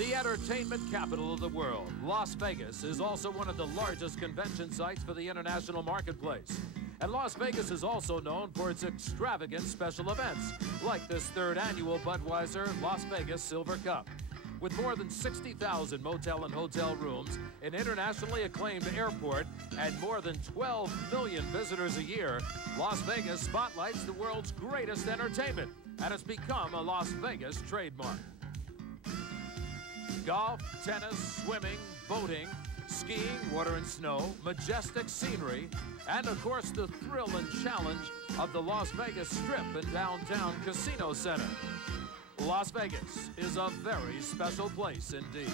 The entertainment capital of the world, Las Vegas is also one of the largest convention sites for the international marketplace. And Las Vegas is also known for its extravagant special events, like this third annual Budweiser Las Vegas Silver Cup. With more than 60,000 motel and hotel rooms, an internationally acclaimed airport, and more than 12 million visitors a year, Las Vegas spotlights the world's greatest entertainment and has become a Las Vegas trademark. Golf, tennis, swimming, boating, skiing, water and snow, majestic scenery, and of course the thrill and challenge of the Las Vegas Strip and downtown Casino Center. Las Vegas is a very special place indeed.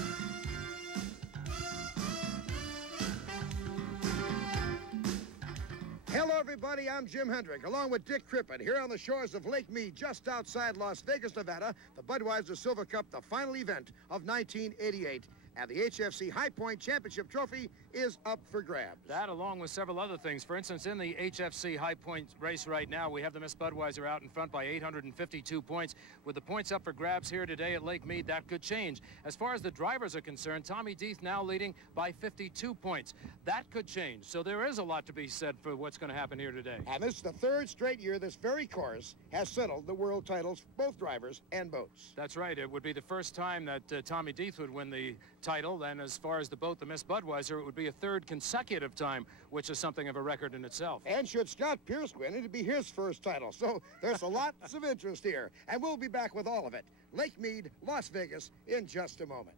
Hello, everybody. I'm Jim Hendrick, along with Dick Crippen, here on the shores of Lake Mead, just outside Las Vegas, Nevada, the Budweiser Silver Cup, the final event of 1988. And the HFC High Point Championship Trophy is up for grabs. That, along with several other things. For instance, in the HFC High Point race right now, we have the Miss Budweiser out in front by 852 points. With the points up for grabs here today at Lake Mead, that could change. As far as the drivers are concerned, Tommy Deeth now leading by 52 points. That could change. So there is a lot to be said for what's going to happen here today. And this is the third straight year this very course has settled the world titles for both drivers and boats. That's right. It would be the first time that Tommy Deeth would win the title. And as far as the boat, the Miss Budweiser, it would be a third consecutive time, which is something of a record in itself. And should Scott Pierce win, it'd be his first title. So there's a lots of interest here. And we'll be back with all of it. Lake Mead, Las Vegas, in just a moment.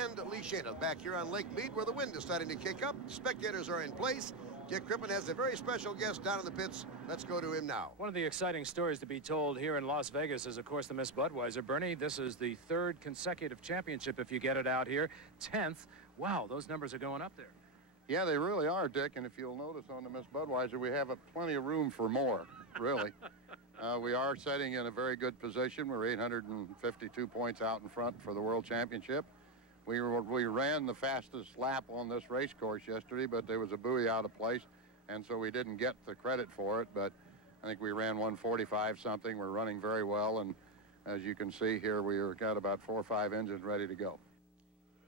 And Lee Shana back here on Lake Mead, where the wind is starting to kick up. Spectators are in place. Dick Crippen has a very special guest down in the pits. Let's go to him now. One of the exciting stories to be told here in Las Vegas is, of course, the Miss Budweiser. Bernie, this is the third consecutive championship if you get it out here. 10th. Wow, those numbers are going up there. Yeah, they really are, Dick. And if you'll notice on the Miss Budweiser, we have plenty of room for more, really. We are setting in a very good position. We're 852 points out in front for the World Championship. We ran the fastest lap on this race course yesterday, but there was a buoy out of place, and so we didn't get the credit for it. But I think we ran 145 something. We're running very well, and as you can see here, we've got about 4 or 5 engines ready to go.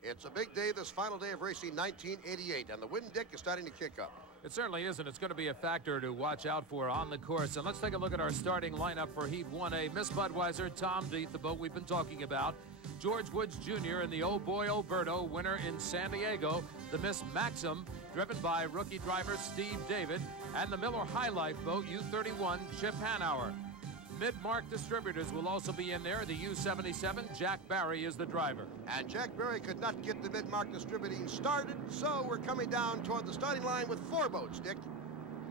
It's a big day, this final day of racing 1988, and the wind, Dick, is starting to kick up. It certainly is, and it's going to be a factor to watch out for on the course. And let's take a look at our starting lineup for Heat 1A. Miss Budweiser, Tom Deeth, the boat we've been talking about. George Woods Jr. in the Oh Boy Alberto, winner in San Diego. The Miss Maxim, driven by rookie driver Steve David. And the Miller High Life boat, U31, Chip Hanauer. Mid-Mark Distributors will also be in there. The U-77, Jack Barry is the driver. And Jack Barry could not get the Mid-Mark Distributing started, so we're coming down toward the starting line with 4 boats, Dick.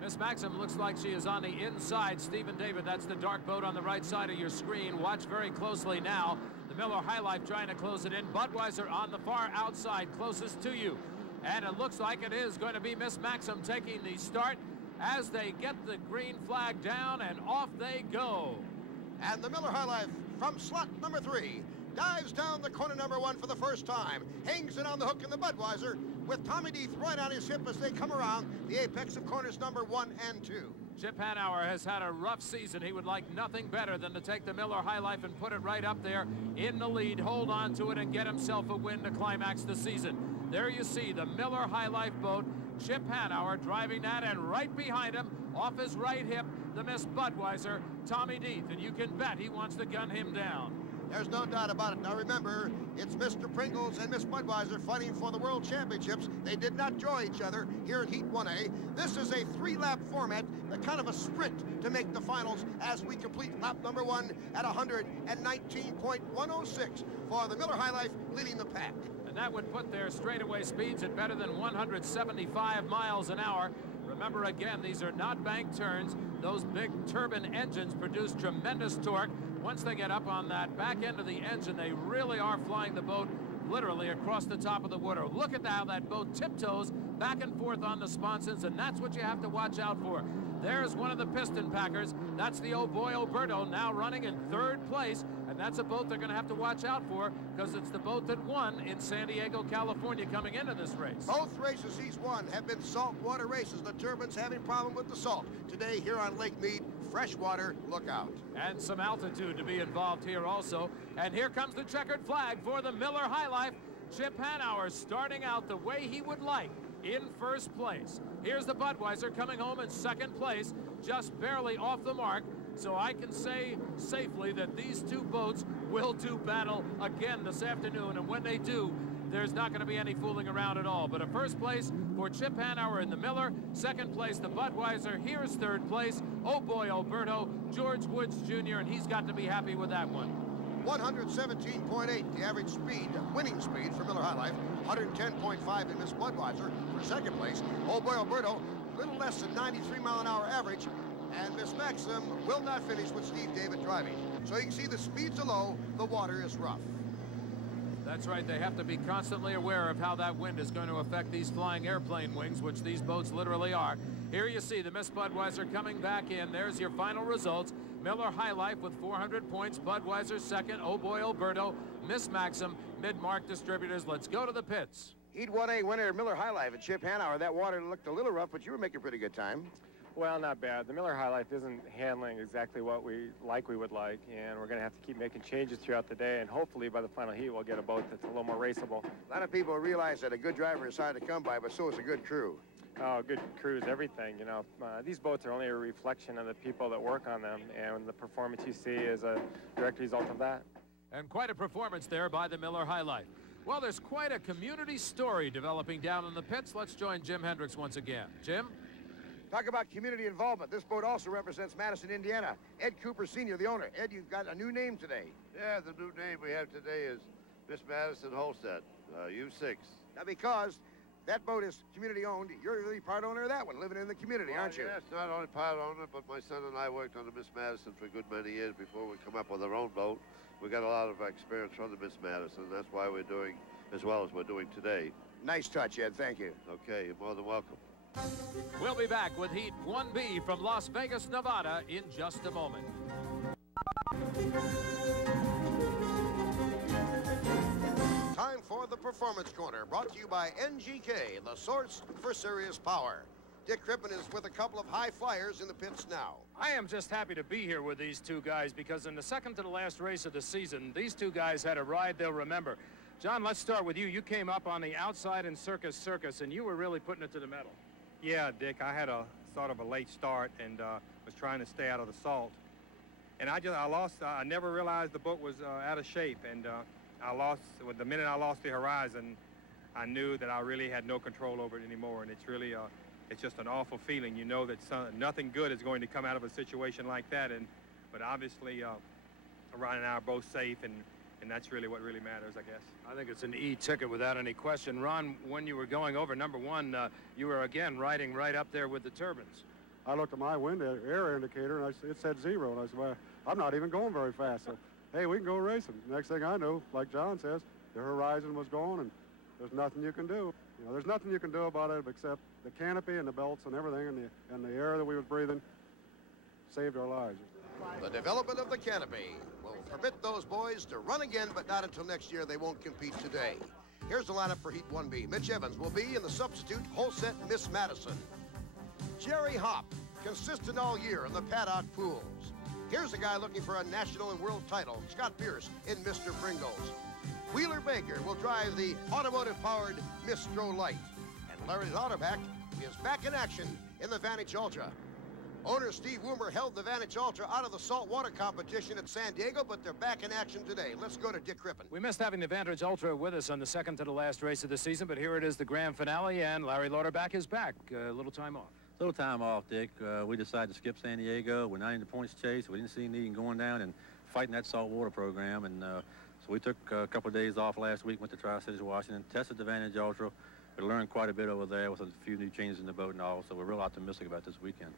Miss Maxim looks like she is on the inside. Stephen David, that's the dark boat on the right side of your screen. Watch very closely now. The Miller High Life trying to close it in. Budweiser on the far outside, closest to you. And it looks like it is going to be Miss Maxim taking the start as they get the green flag down, and off they go. And the Miller High Life from slot number 3 dives down the corner number 1 for the first time, hangs it on the hook in the Budweiser with Tommy Deeth right on his hip as they come around the apex of corners number 1 and 2. Chip Hanauer has had a rough season. He would like nothing better than to take the Miller High Life and put it right up there in the lead, hold on to it, and get himself a win to climax the season. There you see the Miller High Life boat, Chip Hanauer driving that, and right behind him, off his right hip, the Miss Budweiser, Tommy Deeth, and you can bet he wants to gun him down. There's no doubt about it. Now remember, it's Mr. Pringles and Miss Budweiser fighting for the World Championships. They did not join each other here in Heat 1A. This is a 3-lap format, a kind of a sprint to make the finals as we complete lap number 1 at 119.106 for the Miller High Life leading the pack. And that would put their straightaway speeds at better than 175 miles an hour. Remember, again, these are not bank turns. Those big turbine engines produce tremendous torque. Once they get up on that back end of the engine, they really are flying the boat literally across the top of the water. Look at how that boat tiptoes back and forth on the sponsons, and that's what you have to watch out for. There's one of the piston packers. That's the Oh Boy Alberto, now running in 3rd place. And that's a boat they're going to have to watch out for because it's the boat that won in San Diego, California coming into this race. Both races he's won have been saltwater races. The Turbines having problem with the salt. Today here on Lake Mead, freshwater, look out. And some altitude to be involved here also. And here comes the checkered flag for the Miller High Life. Chip Hanauer starting out the way he would like in first place. Here's the Budweiser coming home in second place, just barely off the mark. So I can say safely that these two boats will do battle again this afternoon. And when they do, there's not going to be any fooling around at all. But a first place for Chip Hanauer in the Miller. Second place, the Budweiser. Here's third place. Oh boy, Alberto, George Woods Jr., and he's got to be happy with that one. 117.8, the average speed, winning speed for Miller High Life. 110.5 in Miss Budweiser for second place. Oh boy, Alberto, a little less than 93-mile-an-hour average. And Miss Maxim will not finish with Steve David driving. So you can see the speeds are low, the water is rough. That's right, they have to be constantly aware of how that wind is going to affect these flying airplane wings, which these boats literally are. Here you see the Miss Budweiser coming back in. There's your final results. Miller High Life with 400 points, Budweiser second, oh boy, Alberto, Miss Maxim, mid-mark distributors. Let's go to the pits. Heat 1A winner Miller High Life at Chip Hanauer. That water looked a little rough, but you were making a pretty good time. Well, not bad. The Miller High Life isn't handling exactly what we would like, and we're going to have to keep making changes throughout the day, and hopefully by the final heat we'll get a boat that's a little more raceable. A lot of people realize that a good driver is hard to come by, but so is a good crew. Oh, good crew is everything, you know. These boats are only a reflection of the people that work on them, and the performance you see is a direct result of that. And quite a performance there by the Miller High Life. Well, there's quite a community story developing down in the pits. Let's join Jim Hendricks once again. Jim? Talk about community involvement. This boat also represents Madison, Indiana. Ed Cooper Sr., the owner. Ed, you've got a new name today. Yeah, the new name we have today is Miss Madison Holstead, U6. Now, because that boat is community-owned, you're really part owner of that one, living in the community, aren't you? Yes, not only part owner, but my son and I worked on the Miss Madison for a good many years before we come up with our own boat. We got a lot of experience from the Miss Madison. That's why we're doing as well as we're doing today. Nice touch, Ed. Thank you. Okay, you're more than welcome. We'll be back with Heat 1B from Las Vegas, Nevada in just a moment. Time for the Performance Corner, brought to you by NGK, the source for serious power. Dick Crippen is with a couple of high flyers in the pits now. I am just happy to be here with these two guys because in the second to the last race of the season, these two guys had a ride they'll remember. John, let's start with you. You came up on the outside in Circus, and you were really putting it to the metal. Yeah, Dick, I had a sort of a late start and was trying to stay out of the salt. And I lost, I never realized the boat was out of shape. And I lost, with the minute I lost the horizon, I knew that I really had no control over it anymore. And it's really, it's just an awful feeling. You know that nothing good is going to come out of a situation like that. But obviously, Ron and I are both safe, and that's really what really matters, I guess. I think it's an E-ticket without any question. Ron, when you were going over, number one, you were again riding right up there with the turbines. I looked at my wind air indicator, and it said 0, and I said, well, I'm not even going very fast, so, hey, we can go racing. Next thing I know, like John says, the horizon was gone, and there's nothing you can do. You know, there's nothing you can do about it except the canopy and the belts and everything, and the air that we was breathing saved our lives. The development of the canopy will permit those boys to run again, but not until next year. They won't compete today. Here's the lineup for Heat 1B. Mitch Evans will be in the substitute Holset Miss Madison. Jerry Hopp, consistent all year in the paddock pools. Here's a guy looking for a national and world title, Scott Pierce in Mr. Pringles. Wheeler Baker will drive the automotive-powered Mistro Light. And Larry Lauterbach is back in action in the Vantage Ultra. Owner Steve Woomer held the Vantage Ultra out of the saltwater competition at San Diego, but they're back in action today. Let's go to Dick Crippen. We missed having the Vantage Ultra with us on the second to the last race of the season, but here it is, the grand finale, and Larry Lauterbach is back. A little time off. Little time off, Dick. We decided to skip San Diego. We're not in the points chase. We didn't see any need in going down and fighting that saltwater program, and so we took a couple of days off last week, went to Tri-Cities, Washington, tested the Vantage Ultra. We learned quite a bit over there with a few new changes in the boat and all, so we're real optimistic about this weekend.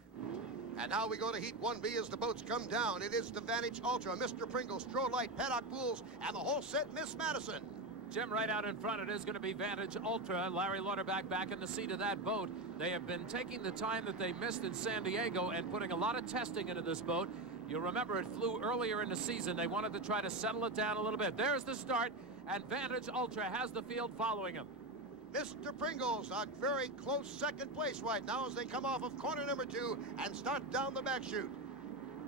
And now we go to Heat 1B as the boats come down. It is the Vantage Ultra, Mr. Pringles, Stroh Light, Paddock Pools, and the whole set Miss Madison. Jim, right out in front, it is going to be Vantage Ultra. Larry Lauterbach back in the seat of that boat. They have been taking the time that they missed in San Diego and putting a lot of testing into this boat. You'll remember it flew earlier in the season. They wanted to try to settle it down a little bit. There's the start, and Vantage Ultra has the field following him. Mr. Pringles, a very close second place right now as they come off of corner number 2 and start down the back chute.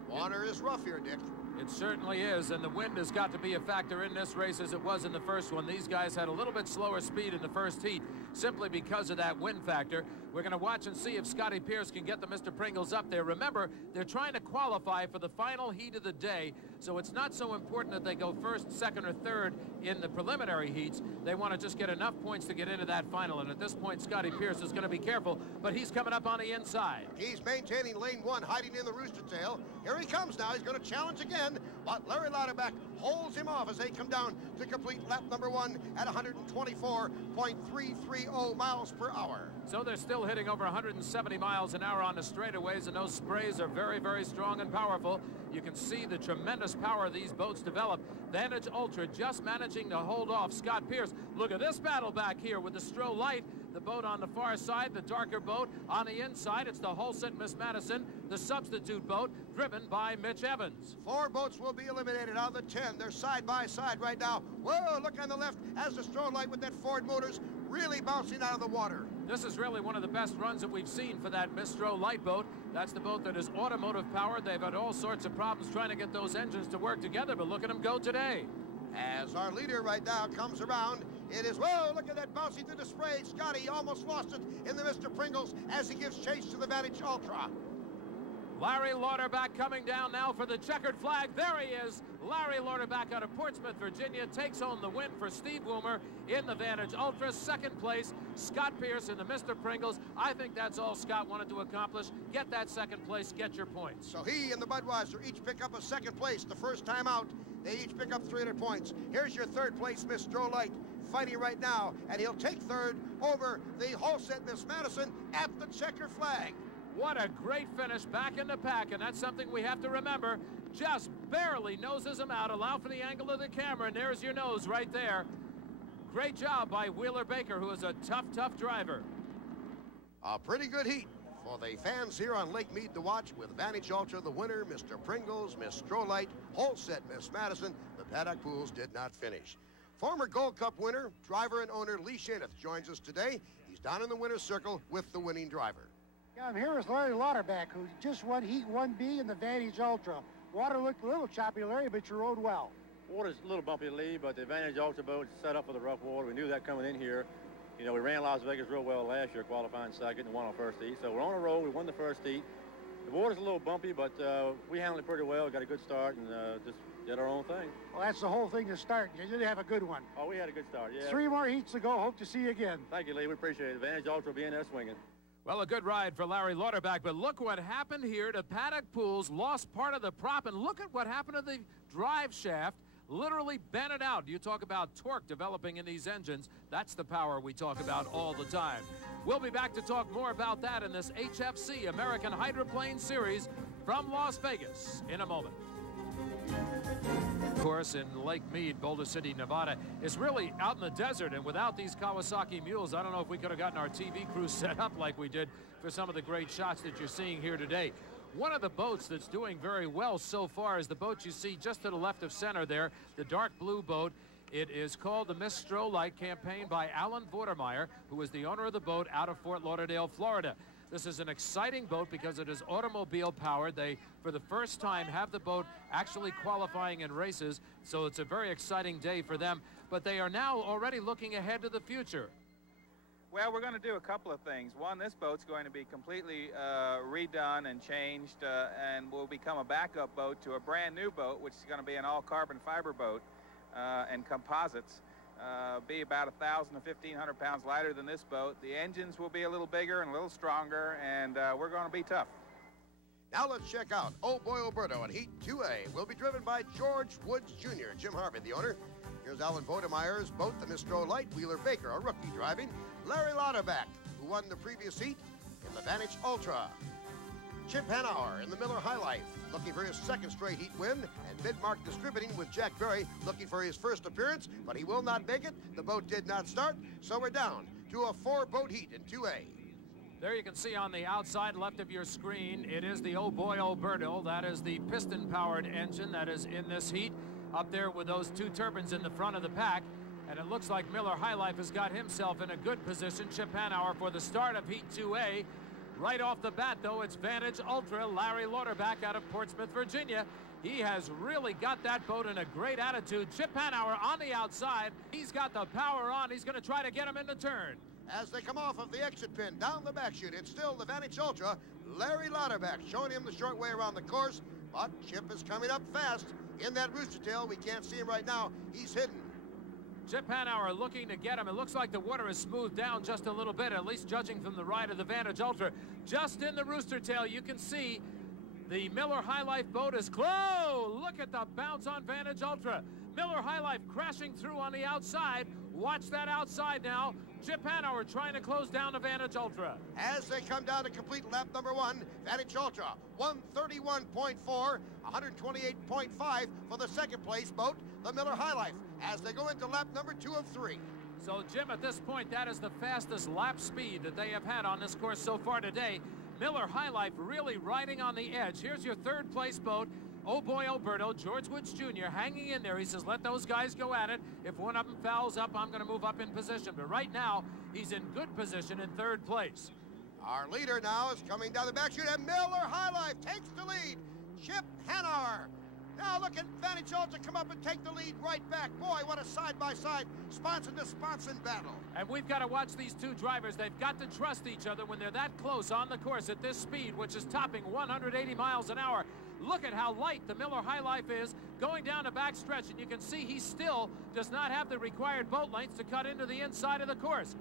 Water is rough here, Dick. It certainly is, and the wind has got to be a factor in this race as it was in the first one. These guys had a little bit slower speed in the first heat simply because of that wind factor. We're going to watch and see if Scotty Pierce can get the Mr. Pringles up there. Remember, they're trying to qualify for the final heat of the day, so it's not so important that they go first, second, or third in the preliminary heats. They want to just get enough points to get into that final, and at this point, Scotty Pierce is going to be careful, but he's coming up on the inside. He's maintaining lane 1, hiding in the rooster tail. Here he comes now. He's going to challenge again, but Larry Lauterbach holds him off as they come down to complete lap number 1 at 124.330 miles per hour. So they're still hitting over 170 miles an hour on the straightaways, and those sprays are very, very strong and powerful. You can see the tremendous power these boats develop. Vantage Ultra just managing to hold off Scott Pierce. Look at this battle back here with the Stroh Light, the boat on the far side, the darker boat on the inside. It's the Holset Miss Madison, the substitute boat, driven by Mitch Evans. 4 boats will be eliminated out of the 10. They're side by side right now. Whoa, look on the left as the Stroh Light with that Ford Motors really bouncing out of the water. This is really one of the best runs that we've seen for that Miss Stroh Light boat. That's the boat that is automotive powered. They've had all sorts of problems trying to get those engines to work together, but look at them go today. As our leader right now comes around, it is, whoa, look at that bouncing through the spray. Scotty almost lost it in the Mr. Pringles as he gives chase to the Vantage Ultra. Larry Lauterbach coming down now for the checkered flag. There he is. Larry Lauterbach out of Portsmouth, Virginia, takes home the win for Steve Woomer in the Vantage Ultra. Second place, Scott Pierce in the Mr. Pringles. I think that's all Scott wanted to accomplish. Get that second place, get your points. So he and the Budweiser each pick up a second place the first time out. They each pick up 300 points. Here's your third place, Miss Stroh Light, fighting right now, and he'll take third over the Holset Miss Madison at the checkered flag. What a great finish back in the pack, and that's something we have to remember. Just barely noses him out. Allow for the angle of the camera, and there's your nose right there. Great job by Wheeler Baker, who is a tough, tough driver. A pretty good heat for the fans here on Lake Mead to watch, with Vantage Ultra the winner, Mr. Pringles, Miss Stroh Light, Holset Miss Madison. The paddock pools did not finish. Former Gold Cup winner, driver and owner Lee Shaneth joins us today. He's down in the winner's circle with the winning driver. I'm here with Larry Lauterbach, who just won Heat 1B in the Vantage Ultra. Water looked a little choppy, Larry, but you rode well. Water's a little bumpy, Lee, but the Vantage Ultra boat is set up for the rough water. We knew that coming in here. You know, we ran Las Vegas real well last year, qualifying second and won our first heat. So we're on a roll. We won the first heat. The water's a little bumpy, but we handled it pretty well. Got a good start and just did our own thing. Well, that's the whole thing to start. You did have a good one. Oh, we had a good start, yeah. 3 more heats to go. Hope to see you again. Thank you, Lee. We appreciate it. Vantage Ultra will be in there swinging. Well, a good ride for Larry Lauterbach, but look what happened here to Paddock Pools. Lost part of the prop, and look at what happened to the drive shaft. Literally bent it out. You talk about torque developing in these engines. That's the power we talk about all the time. We'll be back to talk more about that in this HFC American Hydroplane Series from Las Vegas in a moment. Of course, in Lake Mead, Boulder City, Nevada, is really out in the desert, and without these Kawasaki mules, I don't know if we could have gotten our TV crew set up like we did for some of the great shots that you're seeing here today. One of the boats that's doing very well so far is the boat you see just to the left of center there, the dark blue boat. It is called the Miss Stroh Light, campaigned by Alan Vordermeyer, who is the owner of the boat out of Fort Lauderdale, Florida. This is an exciting boat because it is automobile powered. They, for the first time, have the boat actually qualifying in races, so it's a very exciting day for them. But they are now already looking ahead to the future. Well, we're going to do a couple of things. One, this boat's going to be completely redone and changed and will become a backup boat to a brand new boat, which is going to be an all carbon fiber boat and composites. Be about 1,000 to 1,500 pounds lighter than this boat. The engines will be a little bigger and a little stronger, and we're going to be tough. Now let's check out Oh Boy Alberto in Heat 2A. Will be driven by George Woods Jr., Jim Harvey, the owner. Here's Alan Vordermeyer's boat, the Miss Stroh Light, Wheeler Baker, a rookie driving. Larry Lauterbach, who won the previous heat in the Vantage Ultra. Chip Hanauer in the Miller High Life, looking for his second straight heat win, and Midmark Distributing with Jack Berry, looking for his first appearance, but he will not make it. The boat did not start, so we're down to a 4-boat heat in 2A. There you can see on the outside left of your screen, it is the Oh Boy Oberto. That is the piston-powered engine that is in this heat, up there with those 2 turbines in the front of the pack. And it looks like Miller High Life has got himself in a good position. Chip Hanauer for the start of Heat 2A. Right off the bat, though, it's Vantage Ultra, Larry Lauterbach out of Portsmouth, Virginia. He has really got that boat in a great attitude. Chip Hanauer on the outside. He's got the power on. He's going to try to get him in the turn. As they come off of the exit pin down the back chute, it's still the Vantage Ultra, Larry Lauterbach, showing him the short way around the course. But Chip is coming up fast in that rooster tail. We can't see him right now. He's hidden. Chip Hanauer looking to get him. It looks like the water is smoothed down just a little bit, at least judging from the ride of the Vantage Ultra. Just in the rooster tail, you can see the Miller High Life boat is close. Look at the bounce on Vantage Ultra. Miller High Life crashing through on the outside. Watch that outside now. Chip Hanauer trying to close down the Vantage Ultra. As they come down to complete lap number 1, Vantage Ultra, 131.4, 128.5 for the second place boat, the Miller High Life, as they go into lap number 2 of 3. So, Jim, at this point, that is the fastest lap speed that they have had on this course so far today. Miller High Life really riding on the edge. Here's your third place boat. Oh Boy Oberto, George Woods Jr. hanging in there. He says, let those guys go at it. If one of them fouls up, I'm going to move up in position. But right now, he's in good position in third place. Our leader now is coming down the back chute, and Miller High Life takes the lead. Chip Hanauer. Now look at Vantage Ultra come up and take the lead right back. Boy, what a side-by-side, sponson-to-sponson battle. And we've got to watch these two drivers. They've got to trust each other when they're that close on the course at this speed, which is topping 180 miles an hour. Look at how light the Miller High Life is going down the back stretch, and you can see he still does not have the required boat lengths to cut into the inside of the course.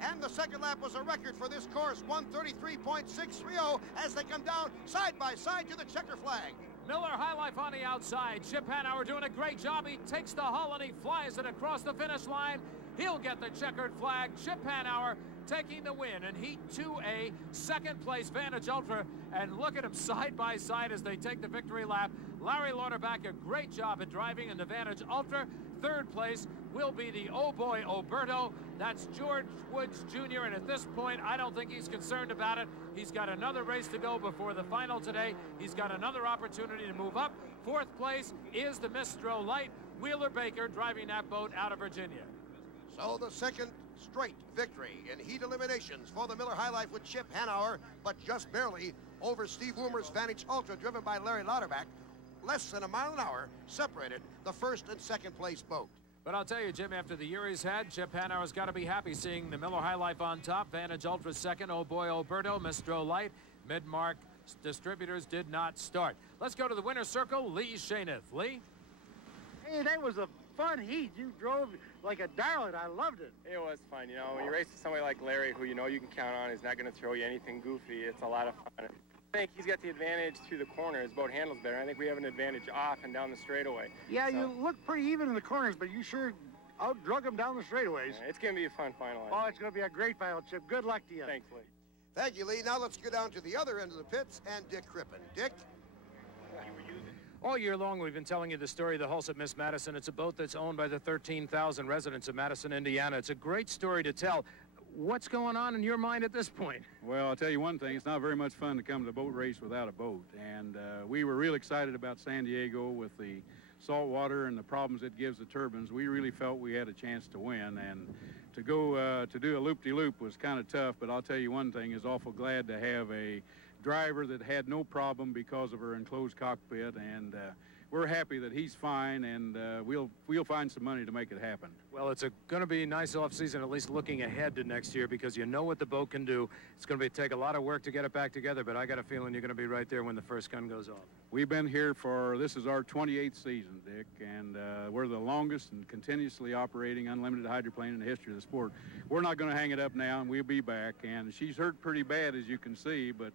And the second lap was a record for this course, 133.630, as they come down side by side to the checker flag. Miller High Life on the outside. Chip Hanauer doing a great job. He takes the hull and he flies it across the finish line. He'll get the checkered flag. Chip Hanauer taking the win in Heat 2A, second place Vantage Ultra. And look at them side by side as they take the victory lap. Larry Lauterbach, a great job at driving in the Vantage Ultra. Third place will be the Oh Boy Oberto. That's George Woods Jr. And at this point, I don't think he's concerned about it. He's got another race to go before the final today. He's got another opportunity to move up. Fourth place is the Mistro Light. Wheeler Baker driving that boat out of Virginia. So the second straight victory in heat eliminations for the Miller High Life with Chip Hanauer, but just barely over Steve Woomer's Vantage Ultra driven by Larry Lauterbach. Less than a mile an hour separated the first and second place boat. But I'll tell you, Jim, after the year he's had, Chip Hanauer's got to be happy seeing the Miller High Life on top, Vantage Ultra second, Oh Boy Oberto, Mistro Light, Midmark Distributors did not start. Let's go to the winner's circle, Lee Shaineth. Lee? Hey, that was a fun heat. You drove like a darling. I loved it. It was fun. You know, when you race with somebody like Larry, who you know you can count on, is not going to throw you anything goofy. It's a lot of fun. I think he's got the advantage through the corner. His boat handles better. I think we have an advantage off and down the straightaway. Yeah, so, you look pretty even in the corners, but you sure out-drug him down the straightaways. Yeah, it's going to be a fun final. Oh, it's going to be a great final, Chip. Good luck to you. Thanks, Lee. Thank you, Lee. Now let's go down to the other end of the pits and Dick Crippen. Dick? All year long, we've been telling you the story of the Hulse at Miss Madison. It's a boat that's owned by the 13,000 residents of Madison, Indiana. It's a great story to tell. What's going on in your mind at this point? Well, I'll tell you one thing. It's not very much fun to come to a boat race without a boat. And we were real excited about San Diego with the salt water and the problems it gives the turbines. We really felt we had a chance to win. And to go to do a loop-de-loop was kind of tough. But I'll tell you one thing, is awful glad to have a driver that had no problem because of her enclosed cockpit. And we're happy that he's fine, and we'll find some money to make it happen. Well, it's going to be a nice off-season, at least looking ahead to next year, because you know what the boat can do. It's going to take a lot of work to get it back together, but I got a feeling you're going to be right there when the first gun goes off. We've been here this is our 28th season, Dick, and we're the longest and continuously operating unlimited hydroplane in the history of the sport. We're not going to hang it up now, and we'll be back. And she's hurt pretty bad, as you can see, but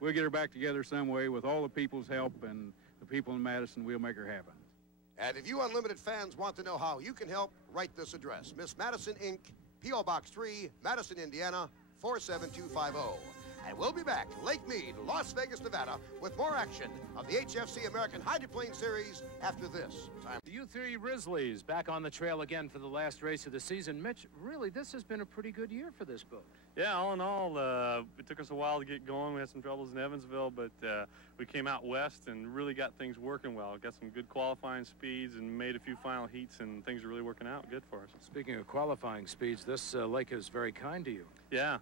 we'll get her back together some way with all the people's help, and the people in Madison. We'll make her happen. And if you Unlimited fans want to know how you can help, write this address: Miss Madison, Inc., P.O. Box 3, Madison, Indiana, 47250. And we'll be back, Lake Mead, Las Vegas, Nevada, with more action of the HFC American Hydroplane Series after this. The U3 Grizzlies back on the trail again for the last race of the season. Mitch, really, this has been a pretty good year for this boat. Yeah, all in all, it took us a while to get going. We had some troubles in Evansville, but we came out west and really got things working well. Got some good qualifying speeds and made a few final heats, and things are really working out good for us. Speaking of qualifying speeds, this lake is very kind to you. Yeah.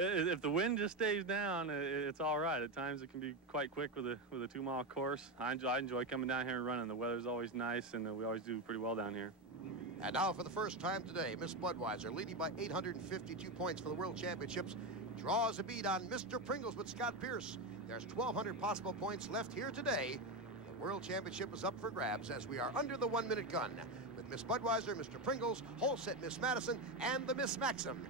If the wind just stays down, it's all right. At times it can be quite quick with a 2-mile course. I enjoy coming down here and running. The weather's always nice, and we always do pretty well down here. And now for the first time today, Miss Budweiser, leading by 852 points for the World Championships, draws a bead on Mr. Pringles with Scott Pierce. There's 1,200 possible points left here today. The World Championship is up for grabs as we are under the 1-minute gun with Miss Budweiser, Mr. Pringles, Holset Miss Madison, and the Miss Maxim.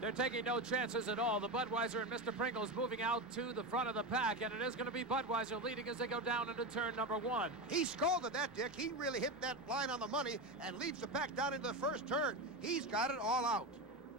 They're taking no chances at all. The Budweiser and Mr. Pringles moving out to the front of the pack, and it is going to be Budweiser leading as they go down into turn number 1. He scolded that, Dick. He really hit that line on the money and leads the pack down into the first turn. He's got it all out.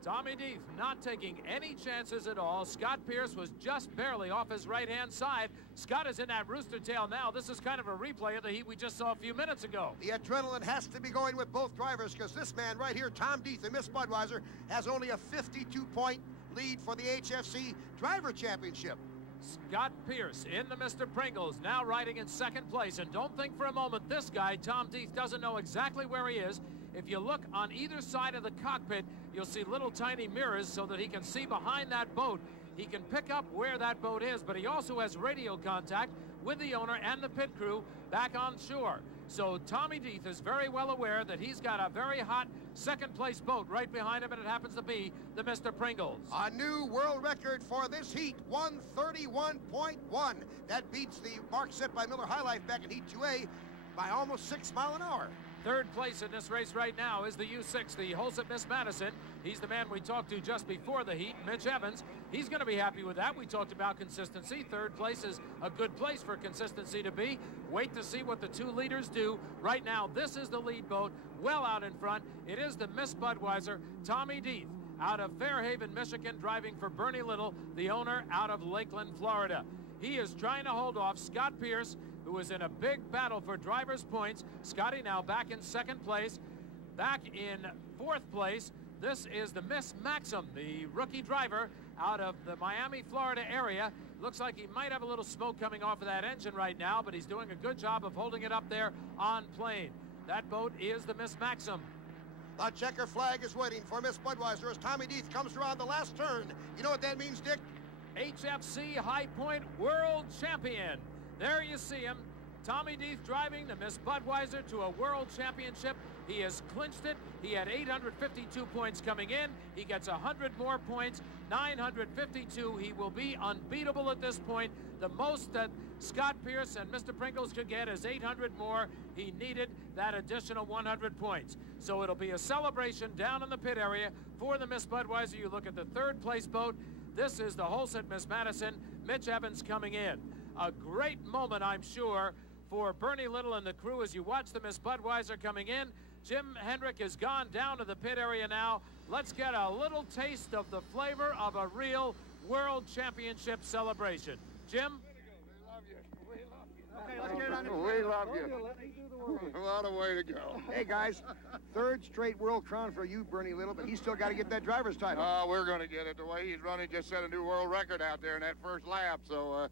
Tommy Deeth not taking any chances at all. Scott Pierce was just barely off his right-hand side. Scott is in that rooster tail now. This is kind of a replay of the heat we just saw a few minutes ago. The adrenaline has to be going with both drivers because this man right here, Tom Deeth and Miss Budweiser, has only a 52-point lead for the HFC Driver Championship. Scott Pierce in the Mr. Pringles, now riding in second place. And don't think for a moment this guy, Tom Deeth, doesn't know exactly where he is. If you look on either side of the cockpit, you'll see little tiny mirrors so that he can see behind that boat. He can pick up where that boat is, but he also has radio contact with the owner and the pit crew back on shore. So Tommy Deeth is very well aware that he's got a very hot second-place boat right behind him, and it happens to be the Mr. Pringles. A new world record for this heat, 131.1. That beats the mark set by Miller High Life back in Heat 2A by almost 6 miles an hour. Third place in this race right now is the U6, the Holset Miss Madison. He's the man we talked to just before the heat, Mitch Evans. He's going to be happy with that. We talked about consistency. Third place is a good place for consistency to be. Wait to see what the two leaders do. Right now, this is the lead boat, well out in front. It is the Miss Budweiser, Tommy Deeth, out of Fairhaven, Michigan, driving for Bernie Little, the owner out of Lakeland, Florida. He is trying to hold off Scott Pierce, who is in a big battle for driver's points. Scotty now back in second place. Back in fourth place, this is the Miss Maxim, the rookie driver out of the Miami, Florida area. Looks like he might have a little smoke coming off of that engine right now, but he's doing a good job of holding it up there on plane. That boat is the Miss Maxim. The checker flag is waiting for Miss Budweiser as Tommy Deeth comes around the last turn. You know what that means, Dick? HFC High Point World Champion. There you see him, Tommy Deeth driving the Miss Budweiser to a World Championship. He has clinched it. He had 852 points coming in. He gets 100 more points, 952. He will be unbeatable at this point. The most that Scott Pierce and Mr. Pringles could get is 800 more. He needed that additional 100 points. So it'll be a celebration down in the pit area for the Miss Budweiser. You look at the third place boat. This is the Holset Miss Madison. Mitch Evans coming in. A great moment, I'm sure, for Bernie Little and the crew as you watch the Miss Budweiser coming in. Jim Hendrick has gone down to the pit area now. Let's get a little taste of the flavor of a real World Championship celebration. Jim? Okay, let's get it on the We love you. What a way to go. Hey, guys, third straight world crown for you, Bernie Little, but he's still got to get that driver's title. We're going to get it. The way he's running just set a new world record out there in that first lap. So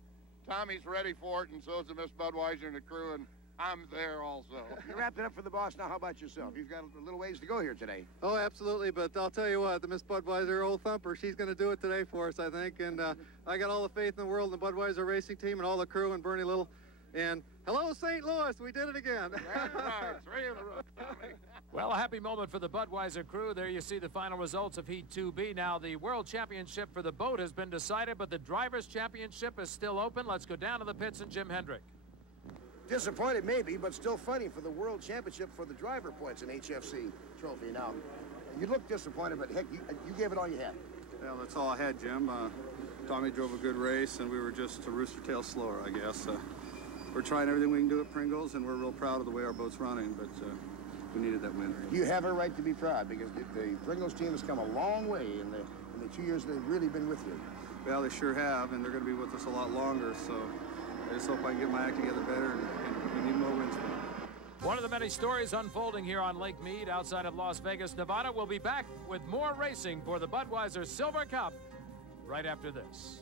Tommy's ready for it, and so is the Miss Budweiser and the crew, and I'm there also. You wrapped it up for the boss. Now, how about yourself? You've got a little ways to go here today. Oh, absolutely, but I'll tell you what, the Miss Budweiser, Old Thumper, she's going to do it today for us, I think, and I got all the faith in the world in the Budweiser racing team and all the crew and Bernie Little, and hello, St. Louis, we did it again. That's right, 3 in a row, Tommy. Well, a happy moment for the Budweiser crew. There you see the final results of Heat 2B. Now, the World Championship for the boat has been decided, but the Drivers' Championship is still open. Let's go down to the pits and Jim Hendrick. Disappointed maybe, but still fighting for the World Championship for the driver points in HFC trophy. Now, you look disappointed, but heck, you gave it all you had. Well, that's all I had, Jim. Tommy drove a good race, and we were just a rooster tail slower, I guess. We're trying everything we can do at Pringles, and we're real proud of the way our boat's running, but we needed that win. You have a right to be proud because the Pringles team has come a long way in the the 2 years they've really been with you. Well, they sure have, and they're going to be with us a lot longer, so I just hope I can get my act together better, and we need more wins. One of the many stories unfolding here on Lake Mead outside of Las Vegas, Nevada. We'll be back with more racing for the Budweiser Silver Cup right after this.